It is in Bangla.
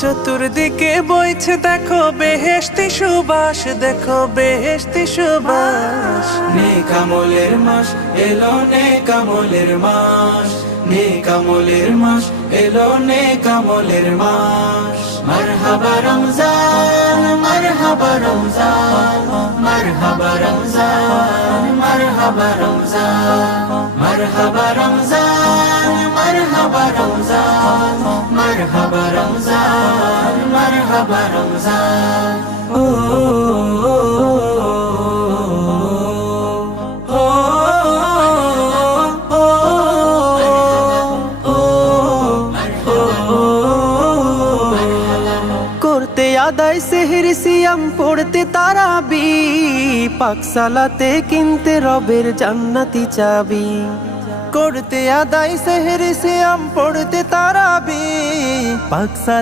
চতুর্দিকে বইছে দেখো বেহেশতি সুবাস, দেখো বেহেশতি সুবাস। নেক আমলের মাস এলো, নেক আমলের মাস, নেক আমলের মাস এলো, নেক আমলের মাস। মারহাবা রমজান, মারহাবা রমজান, মারহাবা রমজান, মারহাবা রমজান, মারহাবা রমজান, মারহাবা রমজান, মারহাবা রমজান, মারহাবা রমজান। ও করতে আদায় সেহরি সিয়াম, পড়তে তারাবি, পাকশালাতে কিনতে রবের জান্নাতি চাবি। করতে আদায় সেহরি সিয়াম, পড়তে তারাবি, পাকশালা